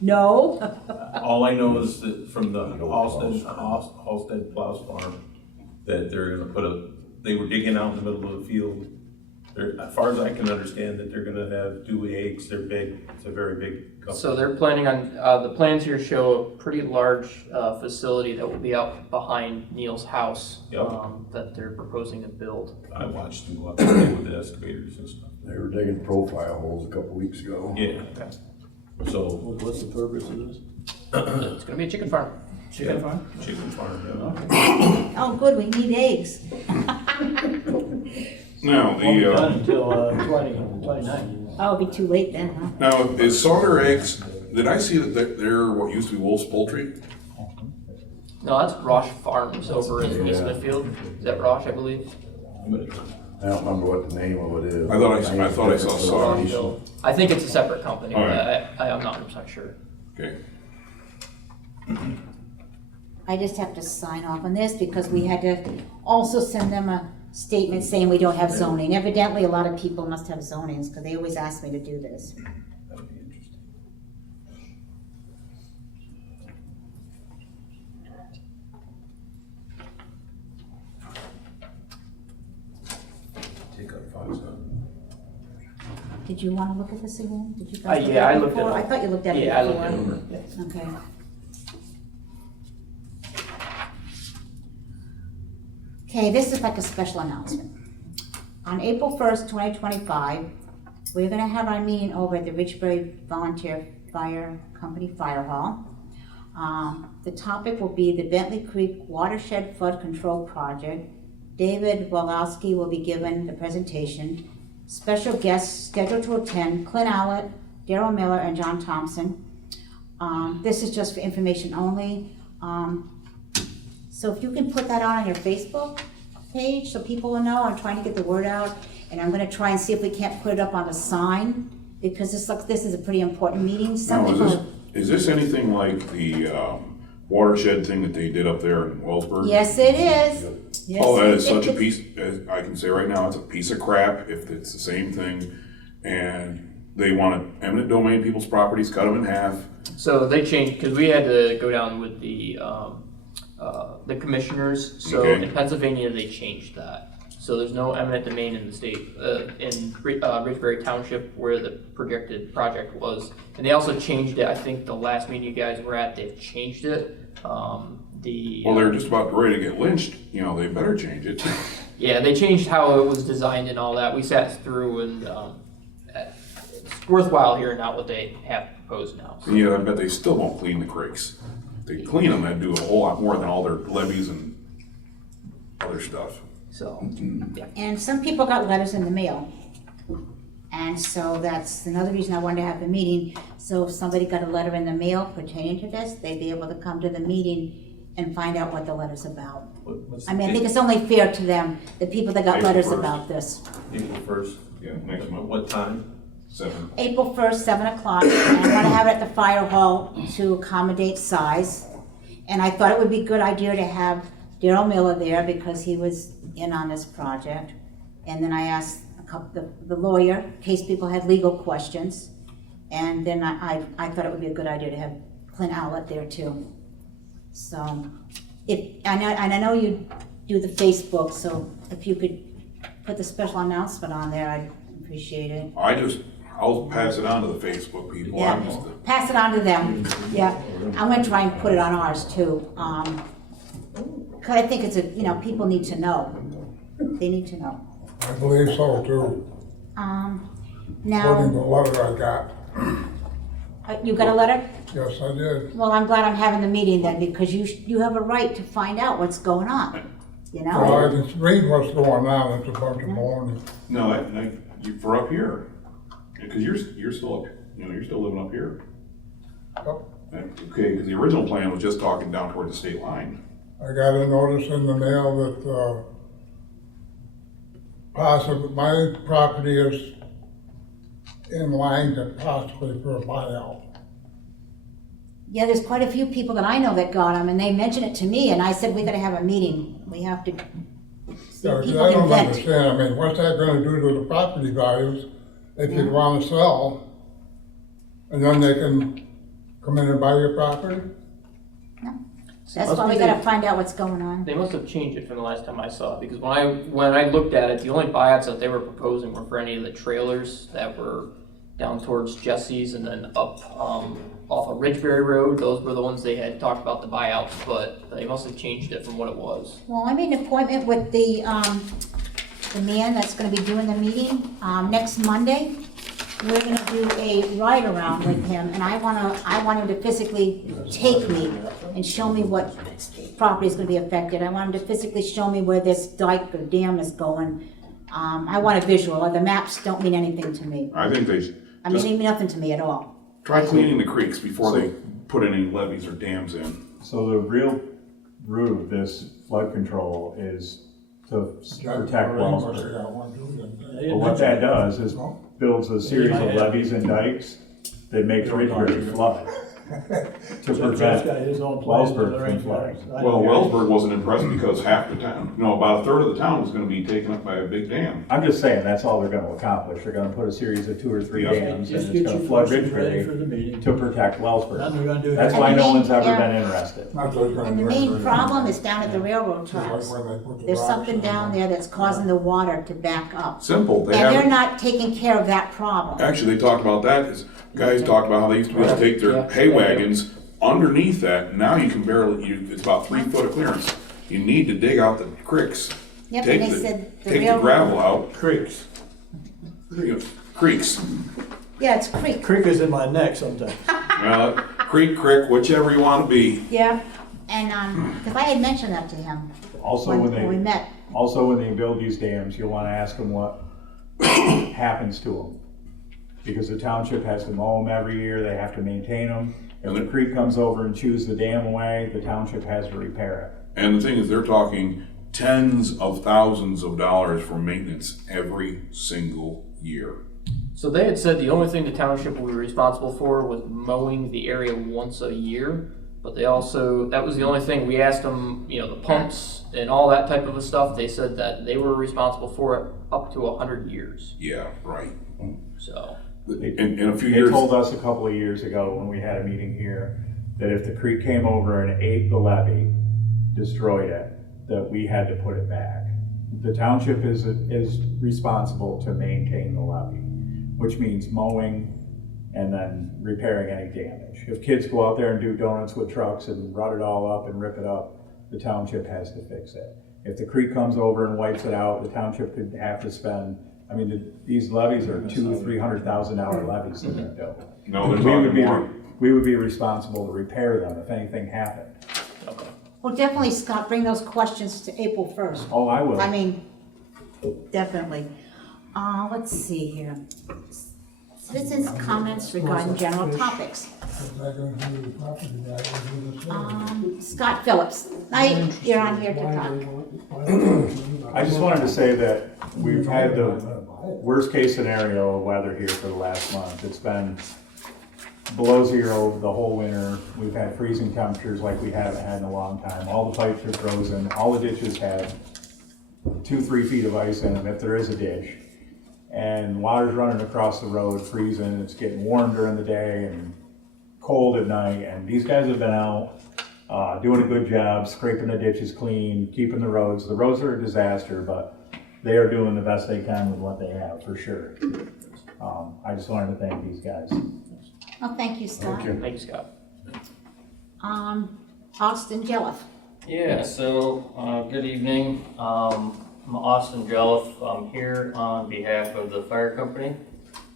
No? All I know is that from the Halsted Plows Farm, that they're gonna they were digging out in the middle of the field. As far as I can understand, that they're gonna do eggs, they're big, it's a very big company. So they're planning on, the plans here show a pretty large facility that will be out behind Neil's house, Yep. that they're proposing to build. I watched them go up there with the excavators and stuff. They were digging profile holes a couple weeks ago. Yeah, so, What's the purpose of this? It's gonna be a chicken farm. Chicken farm? chicken farm, yeah. Oh, good, we need eggs. Now, Won't be done the, until 2029. Oh, it'll be too late then, huh? now, is Sauter Eggs, did I see that they're what used to be Wolf's Poultry? No, that's Roche Farms over in East Smithfield. Is that Roche, I believe? I don't remember what the name of it is. I thought I saw Sauter. I think it's a separate company, All but right. I'm not 100% sure. Okay. I just have to sign off on this because we had to also send them a statement saying we don't have zoning. Evidently, a lot of people must have zonings because they always ask me to do this. That'd be interesting. Take up Fox Hunt. Did you want to look at this again? Did you guys look Yeah, at I it looked it before? over. I thought you looked at it Yeah, I before. looked it over. Yeah. Okay. Okay, this is like a special announcement. On April 1st, 2025, we're gonna have our meeting over at the Ridgebury Volunteer Fire Company Fire Hall. The topic will be the Bentley Creek Watershed Flood Control Project. David Walowski will be given the presentation. Special guests scheduled to attend, Clint Allett, Daryl Miller, and John Thompson. This is just for information only. So if you can put that on your Facebook page so people will know, I'm trying to get the word out. And I'm gonna try and see if we can't put it up on a sign because this is a pretty important meeting. Some Now, people- is this anything like the watershed thing that they did up there in Wellsburg? Yes, it is. Yes, Oh, that it is such a piece, as I can say right now, it's a piece of crap if it's the same thing. And they want to eminent domain people's properties, cut them in half. So they changed, because we had to go down with the commissioners. So Okay. in Pennsylvania, they changed that. So there's no eminent domain in the state, in Ridgebury Township where the projected project was. And they also changed it, I think the last meeting you guys were at, they've changed it. Well, they're just about ready to get lynched, you know, they better change it. Yeah, they changed how it was designed and all that. We sat through and it's worthwhile hearing out what they have proposed now. And yeah, I bet they still won't clean the creeks. If they clean them, that'd do a whole lot more than all their levees and other stuff. So, And some people got letters in the mail. And so that's another reason I wanted to have the meeting. So if somebody got a letter in the mail pertaining to this, they'd be able to come to the meeting and find out what the letter's about. What's I mean, I the think it's only fair to them, the people that got April letters 1st. about this. April 1st? Yeah, next month, What time? 7. April 1st, 7 o'clock, and I want to have it at the fire hall to accommodate size. And I thought it would be a good idea to have Daryl Miller there because he was in on this project. And then I asked the lawyer, in case people had legal questions. And then I thought it would be a good idea to have Clint Allett there too. So, and I know you do the Facebook, so if you could put the special announcement on there, I'd appreciate it. I'll pass it on to the Facebook people. Yeah, I'm just pass it on to them, yeah. I'm gonna try and put it on ours too. Cause I think people need to know. They need to know. I believe so too, according to Now, the letter I got. you got a letter? Yes, I did. Well, I'm glad I'm having the meeting then, because you have a right to find out what's going on, you Well, know? I can read what's going on, it's a bunch of baloney. No, for up here, because you're still up, you're still living up here. Yep. Okay, because the original plan was just talking down toward the state line. I got a notice in the mail that, my property is in line to possibly for a buyout. Yeah, there's quite a few people that I know that got them, and they mentioned it to me, and I said, we gotta have a meeting. We have to, see Yeah, if I people can don't vent. understand, I mean, what's that gonna do to the property values if you Yeah. wanna sell? And then they can come in and buy your property? That's Must why be we they- gotta find out what's going on. They must have changed it from the last time I saw it, because when I looked at it, the only buyouts that they were proposing were for any of the trailers that were down towards Jesse's and then up, off of Ridgebury Road. Those were the ones they had talked about the buyouts, but they must have changed it from what it was. Well, I made an appointment with the man that's gonna be doing the meeting, next Monday. We're gonna do a ride around with him, and I want him to physically take me and show me what property is gonna be affected. I want him to physically show me where this dike or dam is going. I want a visual, the maps don't mean anything to me. I think they should I mean, just they mean nothing to me at all. try cleaning the creeks before they put any levees or dams in. So the real root of this flood control is to protect Wellsburg. But what that does is builds a series of levees and dikes that makes Ridgebury flood to prevent Wellsburg from flooding. Well, Wellsburg wasn't impressed because half the town, about a third of the town was gonna be taken up by a big dam. I'm just saying, that's all they're gonna accomplish. They're gonna put a series of 2 or 3 Yep. dams Just and get it's gonna your flood forces ready for the Ridgebury meeting. to protect Then Wellsburg. we're gonna do. That's that. why no And one's ever yeah. been interested. And the main problem is down at the railroad tracks. There's something down there that's causing the water to back up. Simple, they And they're haven't, not taking care of that problem. actually, they talked about that, guys talked about how they used to be able to take their hay wagons underneath that, now you can barely, it's about 3 foot of clearance. You need to dig out the creeks. Yep, Take and they the- said the Take the railroad. gravel out, Creeks. creeks. Yeah, it's creek. Creek is in my neck sometimes. Well, creek, whichever you wanna be. Yeah, and, cause I had mentioned that to him Also, when when we they, met. also when they build these dams, you'll wanna ask them what happens to them. Because the township has to mow them every year, they have to maintain them. If the creek comes over and chews the dam away, the township has to repair it. And the thing is, they're talking tens of thousands of dollars for maintenance every single year. So they had said the only thing the township would be responsible for was mowing the area once a year. But they also, that was the only thing, we asked them, the pumps and all that type of stuff. They said that they were responsible for it up to 100 years, Yeah, right. so. In a few They years, told us a couple of years ago when we had a meeting here, that if the creek came over and ate the levee, destroyed it, that we had to put it back. The township is responsible to maintain the levee, which means mowing and then repairing any damage. If kids go out there and do donuts with trucks and rut it all up and rip it up, the township has to fix it. If the creek comes over and wipes it out, the township could have to spend, these levees are $200,000-$300,000 levees that they're built. no, they're We would talking be, more. we would be responsible to repair them if anything happened. Okay. Well, definitely, Scott, bring those questions to April 1st. Oh, I will. Definitely. Let's see here. Citizens' comments regarding general topics. Scott Phillips, now you're on here to talk. I just wanted to say that we've had the worst case scenario of weather here for the last month. It's been below 0 the whole winter. We've had freezing temperatures like we haven't had in a long time. All the pipes are frozen. All the ditches have 2-3 feet of ice in them if there is a ditch. And water's running across the road, freezing. It's getting warm during the day and cold at night. And these guys have been out doing a good job, scraping the ditches clean, keeping the roads. The roads are a disaster, but they are doing the best they can with what they have, for sure. I just wanted to thank these guys. Oh, thank you, Scott. Thanks, Scott. Austin Jelliff. Yeah, so, good evening. I'm Austin Jelliff. I'm here on behalf of the fire company,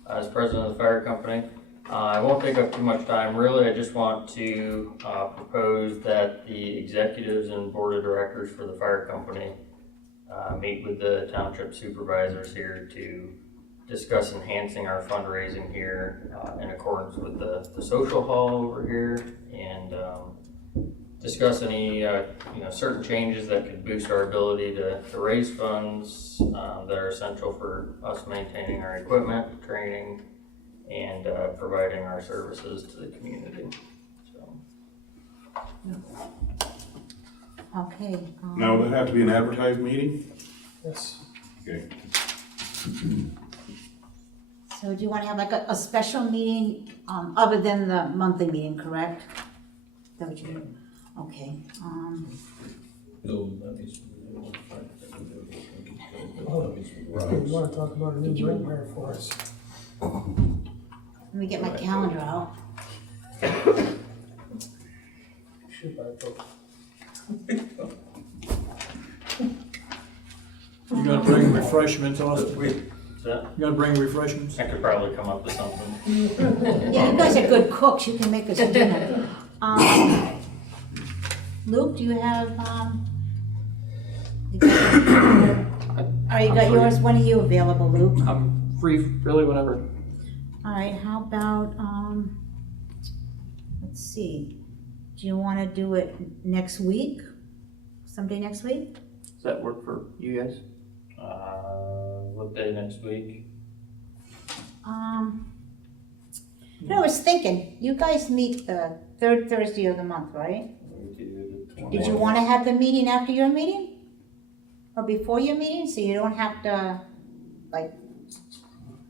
as president of the fire company. I won't take up too much time. Really, I just want to propose that the executives and board of directors for the fire company meet with the township supervisors here to discuss enhancing our fundraising here in accordance with the social hall over here, and discuss any certain changes that could boost our ability to raise funds that are essential for us maintaining our equipment, training, and providing our services to the community. So Okay. Now, would that have to be an advertised meeting? Yes. Okay. So do you want to have like a special meeting, other than the monthly meeting, correct? Is that what you mean? Okay, You wanna talk about a new nightmare for us? let me get my calendar out. Should I vote? You gonna bring refreshments, Austin? You Is that, gonna bring refreshments? I could probably come up with something. Yeah, you guys are good cooks, you can make us dinner. Luke, do you have, you got yours, when are you available, Luke? I'm free really whenever. All right, how about, let's see, do you wanna do it next week? Someday next week? Does that work for you guys? What day next week? You know, I was thinking, you guys meet the third Thursday of the month, right? We do the 20th. Did you wanna have the meeting after your meeting? Or before your meeting, so you don't have to, like,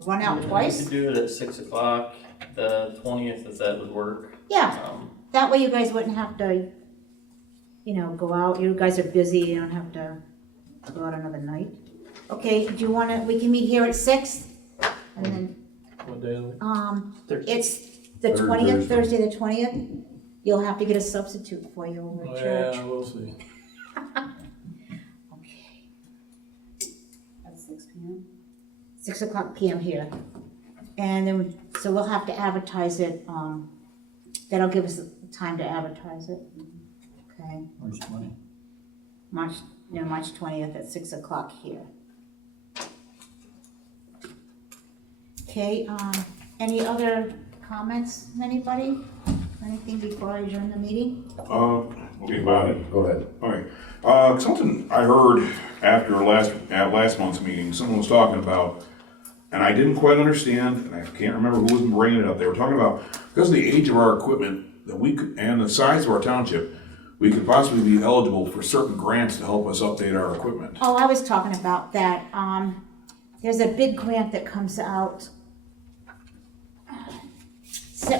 run out We twice? could do it at 6 o'clock, the 20th, if that would work. Yeah, Um, that way you guys wouldn't have to, you know, go out, you guys are busy, you don't have to go out another night. Okay, do you wanna, we can meet here at 6? And then, What day of the week? Thursday. it's the Third 20th, Thursday. Thursday the 20th? You'll have to get a substitute for you over Oh, at church. yeah, we'll see. Okay. At 6 p.m.? 6 o'clock p.m. here. And then, so we'll have to advertise it, that'll give us time to advertise it. Okay, March 20. March 20th at 6 o'clock here. Okay, any other comments, from anybody? Anything before I adjourn the meeting? Okay, Bobby. Go ahead. Okay, something I heard after at last month's meeting, someone was talking about, and I didn't quite understand, and I can't remember who was bringing it up. They were talking about, because of the age of our equipment, that we could, and the size of our township, we could possibly be eligible for certain grants to help us update our equipment. Oh, I was talking about that. There's a big grant that comes out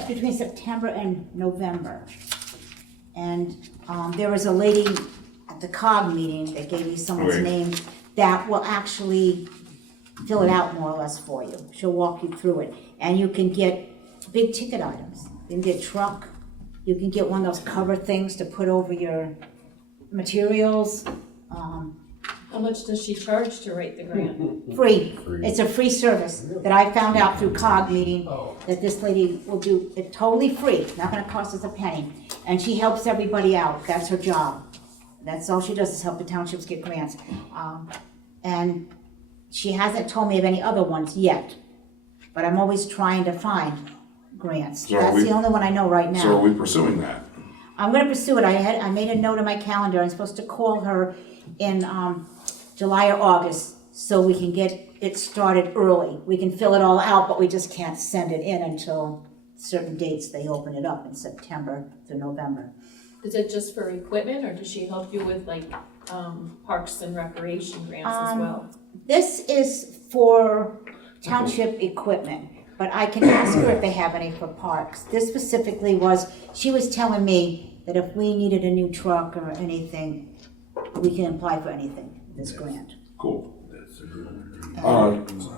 between September and November. And there was a lady at the COG meeting that gave me someone's Okay. name that will actually fill it out more or less for you. She'll walk you through it. And you can get big ticket items. You can get truck, you can get one of those cover things to put over your materials. How much does she charge to write the grant? Free. It's a free service that I found out through COG meeting, that this lady will do it totally free, not gonna cost us a penny. And she helps everybody out, that's her job. That's all she does, is help the townships get grants. And she hasn't told me of any other ones yet, but I'm always trying to find grants. So are That's we- the only one I know right So are now. we pursuing that? I'm gonna pursue it, I made a note on my calendar, I'm supposed to call her in, July or August, so we can get it started early. We can fill it all out, but we just can't send it in until certain dates they open it up in September to November. Is it just for equipment, or does she help you with like, parks and recreation grants as well? This is for township equipment, but I can ask her if they have any for parks. This specifically was, she was telling me that if we needed a new truck or anything, we can apply for anything, this grant. Cool.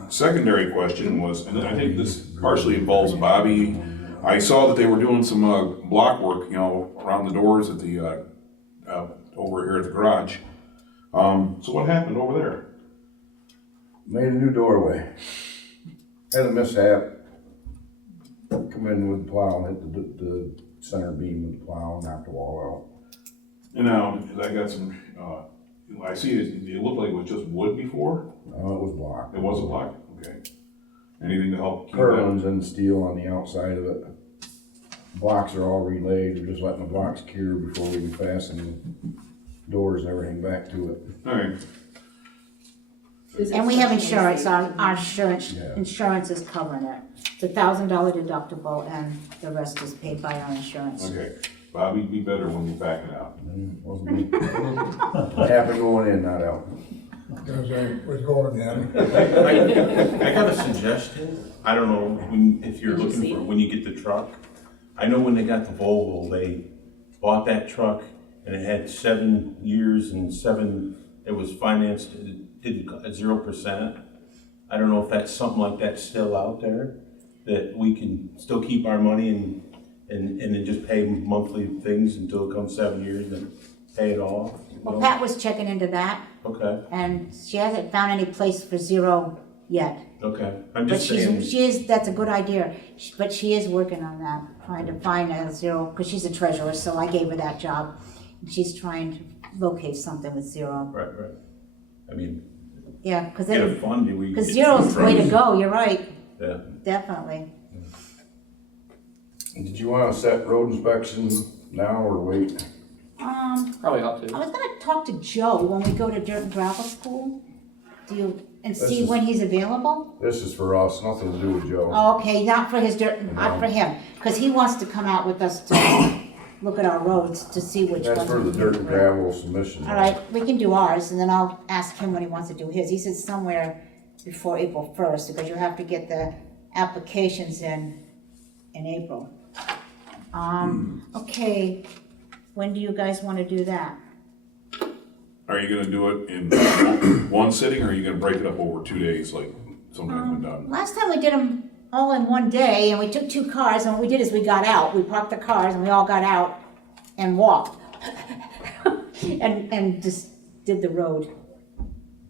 Secondary question was, and I think this partially involves Bobby. I saw that they were doing some block work, you know, around the doors at the over here at the garage. So what happened over there? Made a new doorway. Had a mishap. Come in with the plow, hit the center beam with the plow, knocked the wall out. And now I got some. I see it looked like it was just wood before. No, it was block. It was a block. Okay. Anything to help keep that? Purlins and steel on the outside of it. Blocks are all relayed, we're just letting the blocks cure before we can fasten the doors and everything back to it. All right. Is it And we have special insurance, safety? our insurance, Yeah. insurance is covering it. It's $1,000 deductible and the rest is paid by our insurance. Okay. Bobby, be better when you back it out. Wasn't me. Happened going in, not out. Gonna say, was going in. I got a suggestion. I don't know if you're Did you looking see for, it? when you get the truck. I know when they got the Volvo, they bought that truck and it had 7 years and it was financed, it did 0%. I don't know if that's something like that's still out there, that we can still keep our money and then just pay monthly things until it comes 7 years and pay it off. you Well, know? Pat was checking into that, Okay, and she hasn't found any place for zero yet. okay. I'm But just saying. she is, that's a good idea, but she is working on that, trying to find a zero, because she's a treasurer, so I gave her that job. And she's trying to locate something with zero. Right. I mean, Yeah, because get a fund, we. because get zero's the way to trucks. go, you're right, Yeah. definitely. Did you wanna set road inspection now or wait? Probably ought I to. was gonna talk to Joe when we go to dirt and gravel school, and This see is- when he's available. This is for us, nothing to do with Joe. Oh, okay, not for his dirt, not for him, because he wants to come out with us to look at our roads to see which ones. That's for the we dirt can and do. gravel submission. All right, we can do ours, and then I'll ask him when he wants to do his. He said somewhere before April 1st, because you have to get the applications in April. Okay, when do you guys want to do that? Are you gonna do it in one sitting, or are you gonna break it up over 2 days, like sometimes been done? Last time we did them all in one day, and we took 2 cars, and what we did is we got out. We parked the cars, and we all got out and walked. and just did the road.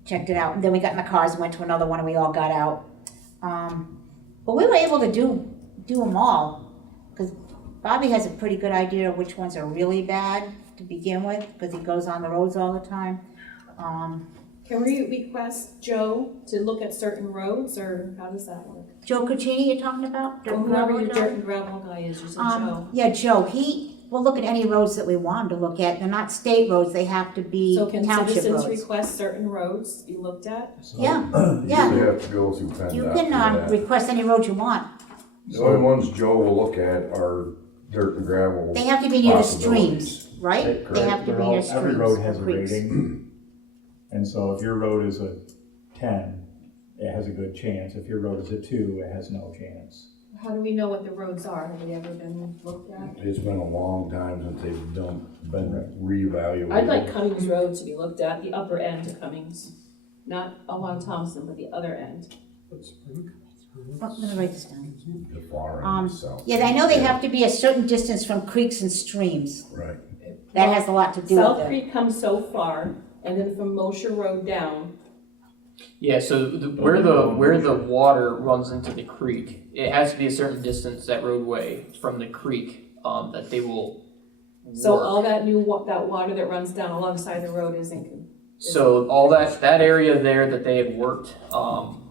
Checked it out, and then we got in the cars and went to another one, and we all got out. But we were able to do them all, because Bobby has a pretty good idea of which ones are really bad to begin with, because he goes on the roads all the time. Can we request Joe to look at certain roads, or how does that work? Joe Cucini, you're talking about? Or Dirt whoever Gravel your Joe? dirt and gravel guy is, you said Joe. Yeah, Joe, he will look at any roads that we want him to look at. They're not state roads, they have to be So can township citizens roads. request certain roads be looked at? Yeah, You yeah. have to go through PennDOT. You for can that. request any road you want. The only ones Joe will look at are dirt and gravel. They have to be near the possibilities. streams, right? They have to be They're all- near streams. Every road has a creeks. rating. And so if your road is a 10, it has a good chance. If your road is a 2, it has no chance. How do we know what the roads are? Have they ever been looked at? It's been a long time since they've been reevaluated. I'd like Cummings Road to be looked at, the upper end of Cummings, not along Thompson, but the other end. Oh, let me write this down. The far end, south. Yeah, I know they have to be a certain distance from creeks and streams. Right. That has a lot to do with South it. Creek comes so far, and then from Mosher Road down, Yeah, so where the water runs into the creek, it has to be a certain distance, that roadway, from the creek, that they will so work. all that that water that runs down alongside the road isn't. So all that area there that they had worked,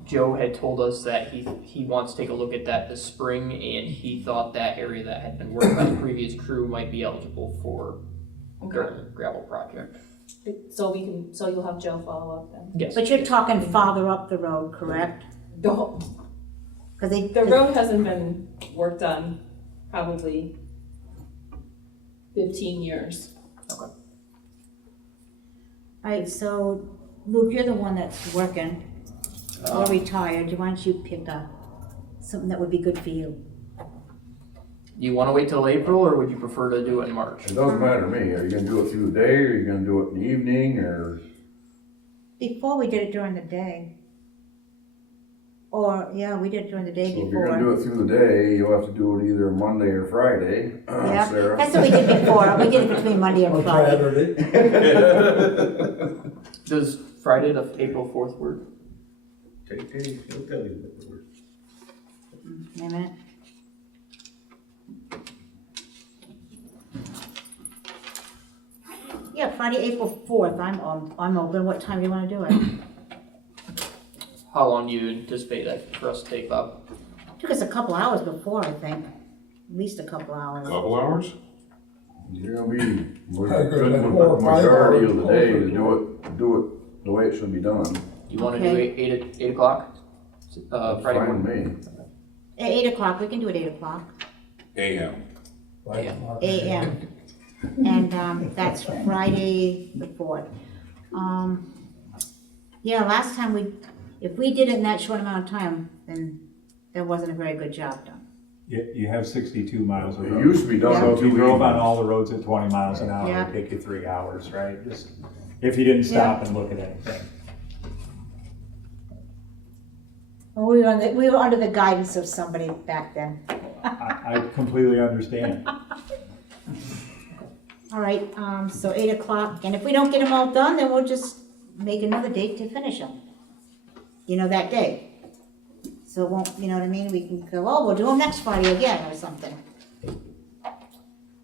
Joe had told us that he wants to take a look at that this spring, and he thought that area that had been worked by the previous crew might be eligible for dirt and gravel project. So you'll have Joe follow up then. Yes. But you're talking farther up the road, correct? The, 'Cause they. the road hasn't been worked on probably 15 years. All right, so Luke, you're the one that's working, or retired. Why don't you pick something that would be good for you? You want to wait till April, or would you prefer to do it in March? It doesn't matter to me. Are you gonna do it through the day, or are you gonna do it in the evening, or? Before we did it during the day. Or, yeah, we did it during the day So if you're gonna do before. it through the day, you'll have to do it either Monday or Friday, Yeah, Sarah. that's what we did before. We did it between Monday and Or Friday. Saturday. Does Friday the April 4th work? Take Dave, he'll tell you what the word. Wait a minute. Yeah, Friday, April 4th, I'm open. What time do you wanna do it? How long do you anticipate that for us to take up? Took us a couple hours before, I think. At least a couple hours. Couple hours? You're gonna be, we're I agree, good like 4 or 5 majority of the hours day to closer. do it the way it should be done. You want to do Okay. 8 o'clock? That's Friday fine morning? with me. At 8 o'clock, we can do it 8 o'clock. AM. Yeah. AM. And, that's Friday the 4th. Yeah, last time if we did it in that short amount of time, then there wasn't a very good job done. You have 62 miles of It road. used to be done So in if you 2 drove on evenings. all the roads at 20 miles an hour, Yeah. it'd take you 3 hours, right? Just, if you didn't stop and look at anything. Well, we were under the guidance of somebody back then. I completely understand. All right, so 8 o'clock, and if we don't get them all done, then we'll just make another date to finish them. That day. So it won't, you know what I mean? We can go, oh, we'll do them next Friday again or something.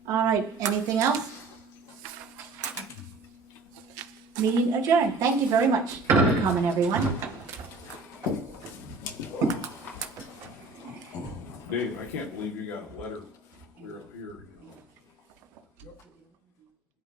All right, anything else? Meeting adjourned. Thank you very much for coming, everyone. Dave, I can't believe you got a letter clear up here.